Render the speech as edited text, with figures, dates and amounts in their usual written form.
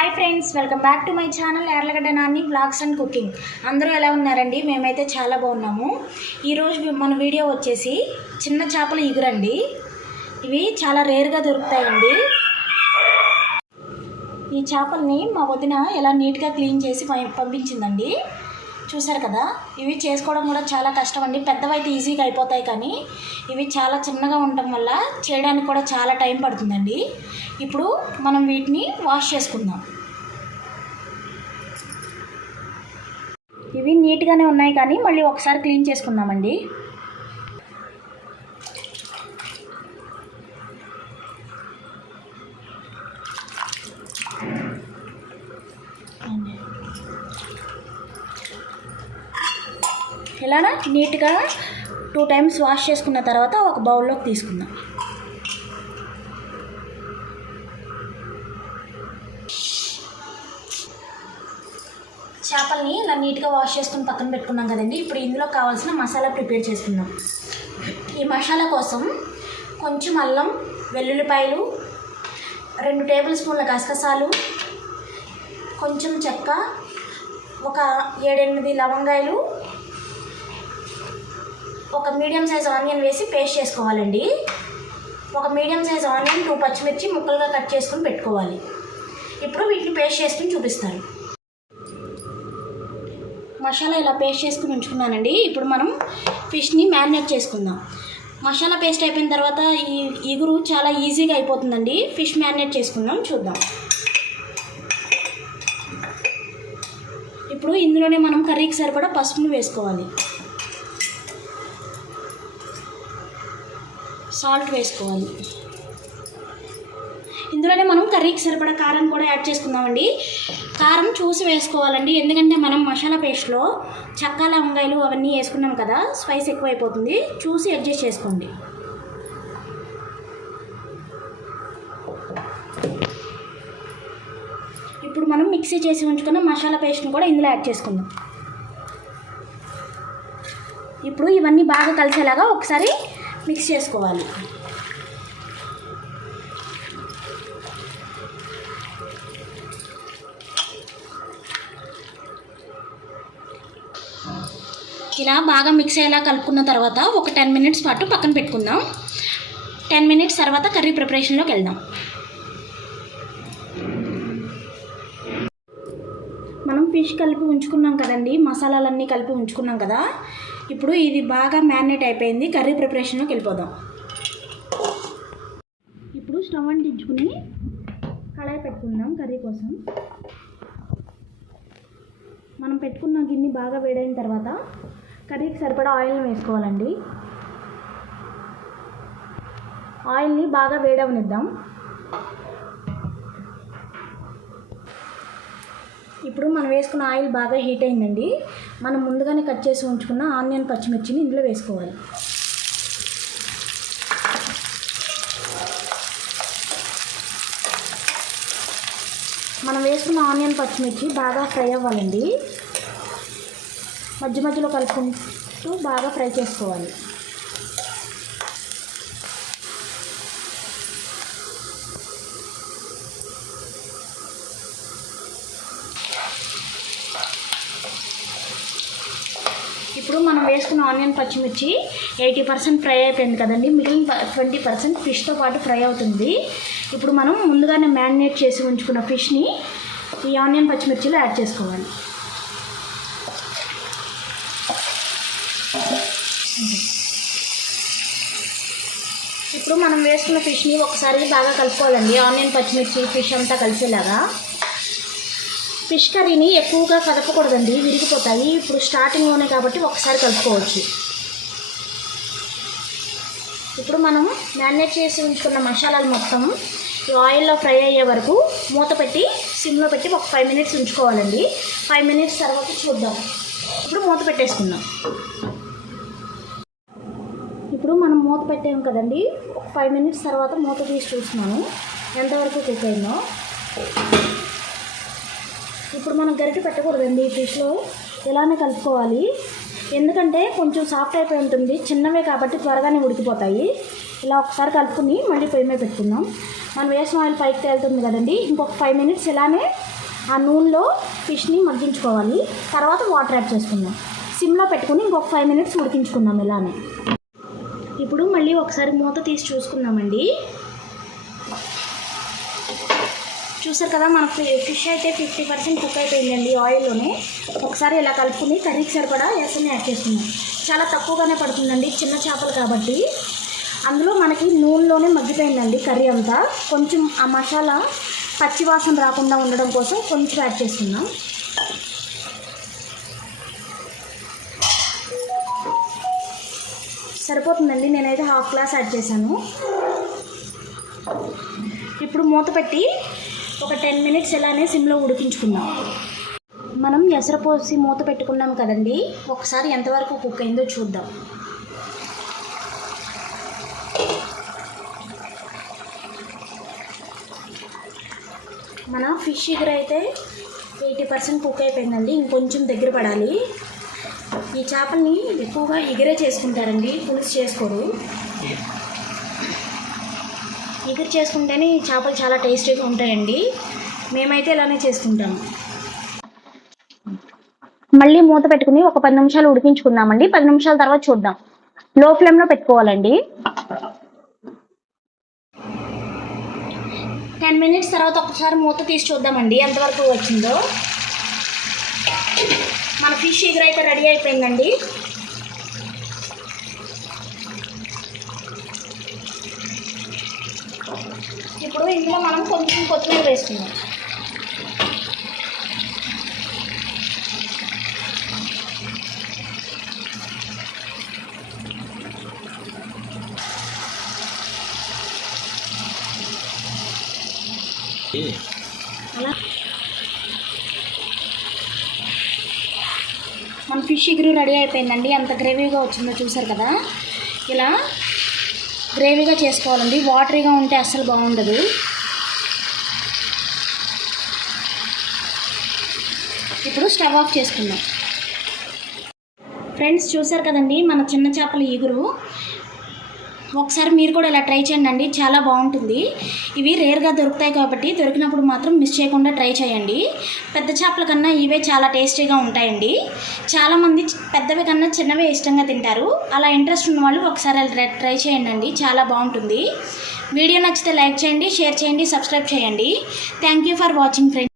Hi friends, welcome back to my channel Yarlagadda Nani vlogs and cooking. అందరూ ఎలా ఉన్నారండి? మేమైతే చాలా బాగున్నాము. ఈరోజు మన వీడియో వచ్చేసి చిన్న చేపల ఇగురండి. ఇవి చాలా రేర్గా దొరుకుతాయండి. ఈ చేపల్ని మా వదిన ఎలా నీట్గా క్లీన్ చేసి పంపించిందండి. చూసారు కదా, ఇవి చేసుకోవడం కూడా చాలా కష్టం అండి. పెద్దవైతే ఈజీగా అయిపోతాయి, కానీ ఇవి చాలా చిన్నగా ఉండటం వల్ల చేయడానికి కూడా చాలా టైం పడుతుందండి. ఇప్పుడు మనం వీటిని వాష్ చేసుకుందాం. ఇవి నీట్గానే ఉన్నాయి, కానీ మళ్ళీ ఒకసారి క్లీన్ చేసుకుందామండి. ఇలానా నీట్గా 2 టైమ్స్ వాష్ చేసుకున్న తర్వాత ఒక బౌల్లోకి తీసుకుందాం. చేపల్ని ఇలా నీట్గా వాష్ చేసుకుని పక్కన పెట్టుకున్నాం కదండి. ఇప్పుడు ఇందులో కావాల్సిన మసాలా ప్రిపేర్ చేసుకుందాం. ఈ మసాలా కోసం కొంచెం అల్లం, వెల్లుల్లిపాయలు, 2 టేబుల్ స్పూన్ల గసగసాలు, కొంచెం చెక్క, ఒక 7-8 లవంగాయలు, ఒక మీడియం సైజ్ ఆనియన్ వేసి పేస్ట్ చేసుకోవాలండి. ఒక మీడియం సైజ్ ఆనియన్, 2 పచ్చిమిర్చి ముక్కలుగా కట్ చేసుకుని పెట్టుకోవాలి. ఇప్పుడు వీటిని పేస్ట్ చేసుకుని చూపిస్తాను. మసాలా ఇలా పేస్ట్ చేసుకుని ఉంచుకున్నానండి. ఇప్పుడు మనం ఫిష్ని మ్యారినేట్ చేసుకుందాం. మసాలా పేస్ట్ అయిపోయిన తర్వాత ఈ ఇగురు చాలా ఈజీగా అయిపోతుందండి. ఫిష్ మ్యారినేట్ చేసుకుందాం, చూద్దాం. ఇప్పుడు ఇందులోనే మనం కర్రీకి సరిపడా పసుపును వేసుకోవాలి. సాల్ట్ వేసుకోవాలి. ఇందులోనే మనం కర్రీకి సరిపడా కారం కూడా యాడ్ చేసుకుందామండి. కారం చూసి వేసుకోవాలండి, ఎందుకంటే మనం మసాలా పేస్ట్లో చెక్క, లవంగాయలు అవన్నీ వేసుకున్నాం కదా, స్పైస్ ఎక్కువైపోతుంది. చూసి అడ్జస్ట్ చేసుకోండి. ఇప్పుడు మనం మిక్సీ చేసి ఉంచుకున్న మసాలా పేస్ట్ని కూడా ఇందులో యాడ్ చేసుకుందాం. ఇప్పుడు ఇవన్నీ బాగా కలిసేలాగా ఒకసారి మిక్స్ చేసుకోవాలి. ఇలా బాగా మిక్స్ అయ్యేలా కలుపుకున్న తర్వాత ఒక 10 మినిట్స్ పాటు పక్కన పెట్టుకుందాం. 10 మినిట్స్ తర్వాత కర్రీ ప్రిపరేషన్లోకి వెళ్దాం. మనం ఫిష్ కలిపి ఉంచుకున్నాం కదండి, మసాలాలన్నీ కలిపి ఉంచుకున్నాం కదా. ఇప్పుడు ఇది బాగా మ్యారినేట్ అయిపోయింది. కర్రీ ప్రిపరేషన్లోకి వెళ్ళిపోదాం. ఇప్పుడు స్టవ్ అంటించుకుని కడాయి పెట్టుకుందాం. కర్రీ కోసం మనం పెట్టుకున్న గిన్నె బాగా వేడైన తర్వాత కర్రీకి సరిపడా ఆయిల్ని వేసుకోవాలండి. ఆయిల్ని బాగా వేడవనిద్దాం. ఇప్పుడు మనం వేసుకున్న ఆయిల్ బాగా హీట్ అయిందండి. మనం ముందుగానే కట్ చేసి ఉంచుకున్న ఆనియన్, పచ్చిమిర్చిని ఇందులో వేసుకోవాలి. మనం వేసుకున్న ఆనియన్, పచ్చిమిర్చి బాగా ఫ్రై అవ్వాలండి. మధ్య మధ్యలో కలుపుకుంటూ బాగా ఫ్రై చేసుకోవాలి. ఇప్పుడు మనం వేసుకున్న ఆనియన్, పచ్చిమిర్చి 80% ఫ్రై అయిపోయింది కదండి. మిగిలిన 20% ఫిష్తో పాటు ఫ్రై అవుతుంది. ఇప్పుడు మనం ముందుగానే మ్యారినేట్ చేసి ఉంచుకున్న ఫిష్ని ఈ ఆనియన్, పచ్చిమిర్చిలో యాడ్ చేసుకోవాలి. ఇప్పుడు మనం వేసుకున్న ఫిష్ని ఒకసారి బాగా కలుపుకోవాలండి. ఆనియన్, పచ్చిమిర్చి, ఫిష్ అంతా కలిసేలాగా. ఫిష్ కర్రీని ఎక్కువగా కదపకూడదండి, విరిగిపోతాయి. ఇప్పుడు స్టార్టింగ్లోనే కాబట్టి ఒకసారి కలుపుకోవచ్చు. ఇప్పుడు మనం మ్యారినేట్ చేసి ఉంచుకున్న మసాలాలు మొత్తం ఈ ఆయిల్లో ఫ్రై అయ్యే వరకు మూత పెట్టి సిమ్లో పెట్టి ఒక 5 మినిట్స్ ఉంచుకోవాలండి. 5 మినిట్స్ తర్వాత చూద్దాం. ఇప్పుడు మూత పెట్టేసుకుందాం. ఇప్పుడు మనం మూత పెట్టాము కదండి. ఒక 5 మినిట్స్ తర్వాత మూత తీసి చూస్తున్నాను ఎంతవరకు కుక్ అయిందో. ఇప్పుడు మనం గరిటె పెట్టకూడదండి. ఫిష్లో ఇలానే కలుపుకోవాలి, ఎందుకంటే కొంచెం సాఫ్ట్ అయిపోయి ఉంటుంది. చిన్నవే కాబట్టి త్వరగానే ఉడికిపోతాయి. ఇలా ఒకసారి కలుపుకుని మళ్ళీ పొయ్యి మీద పెట్టుకుందాం. మనం వేసిన ఆయిల్ పైకి తేలుతుంది కదండి, ఇంకొక 5 మినిట్స్ ఇలానే ఆ నూనెలో ఫిష్ని మగ్గించుకోవాలి. తర్వాత వాటర్ యాడ్ చేసుకుందాం. సిమ్లో పెట్టుకుని ఇంకొక 5 మినిట్స్ ఉడికించుకుందాం ఇలానే. ఇప్పుడు మళ్ళీ ఒకసారి మూత తీసి చూసుకుందామండి. చూసారు కదా, మన ఫిష్ అయితే 50% కుక్ అయిపోయిందండి ఆయిల్లోనే. ఒకసారి ఇలా కలుపుకుని కర్రీకి సరిపడా ఎసన్ని యాడ్ చేసుకుందాం. చాలా తక్కువగానే పడుతుందండి, చిన్న చేపలు కాబట్టి. అందులో మనకి నూనెలోనే మగ్గిపోయిందండి కర్రీ అంతా. కొంచెం ఆ మసాలా పచ్చి వాసన రాకుండా ఉండడం కోసం కొంచెం యాడ్ చేసుకుందాం. సరిపోతుందండి, నేనైతే హాఫ్ గ్లాస్ యాడ్ చేశాను. ఇప్పుడు మూత పెట్టి ఒక 10 మినిట్స్ ఇలానే సిమ్లో ఉడికించుకుందాం. మనం ఎసరు పోసి మూత పెట్టుకున్నాం కదండి, ఒకసారి ఎంతవరకు కుక్ అయిందో చూద్దాం. మన ఫిష్ ఇగురు అయితే 80% కుక్ అయిపోయిందండి, ఇంకొంచెం దగ్గర పడాలి. ఈ చేపల్ని ఎక్కువగా ఇగురే చేసుకుంటారండి, పులుసు చేసుకోరు. ఇగురు చేసుకుంటేనే ఈ చేపలు చాలా టేస్టీగా ఉంటాయండి. మేమైతే ఇలానే చేసుకుంటాము. మళ్ళీ మూత పెట్టుకుని ఒక 10 నిమిషాలు ఉడికించుకుందామండి. 10 నిమిషాల తర్వాత చూద్దాం. లో ఫ్లేమ్లో పెట్టుకోవాలండి. 10 మినిట్స్ తర్వాత ఒకసారి మూత తీసి చూద్దామండి ఎంతవరకు వచ్చిందో. మన ఫిష్ ఇగురు అయితే రెడీ అయిపోయిందండి. ఇప్పుడు ఇందులో మనం కొంచెం కొత్తిమీర వేసుకుందాం. అలా మన ఫిష్ ఇగురు రెడీ అయిపోయిందండి. ఎంత గ్రేవీగా వచ్చిందో చూసారు కదా. ఇలా గ్రేవీగా చేసుకోవాలండి, వాటరీగా ఉంటే అస్సలు బాగుండదు. ఇప్పుడు స్టవ్ ఆఫ్ చేసుకుందాం. ఫ్రెండ్స్ చూసారు కదండి మన చిన్న చేపల ఇగురు. ఒకసారి మీరు కూడా ఇలా ట్రై చేయండి, చాలా బాగుంటుంది. ఇవి రేర్గా దొరుకుతాయి కాబట్టి దొరికినప్పుడు మాత్రం మిస్ చేయకుండా ట్రై చేయండి. పెద్ద చేపల కన్నా ఇవే చాలా టేస్టీగా ఉంటాయండి. చాలామంది పెద్దవి కన్నా చిన్నవే ఇష్టంగా తింటారు. అలా ఇంట్రెస్ట్ ఉన్న వాళ్ళు ఒకసారి ట్రై చేయండి, చాలా బాగుంటుంది. వీడియో నచ్చితే లైక్ చేయండి, షేర్ చేయండి, సబ్స్క్రైబ్ చేయండి. Thank you for watching friends.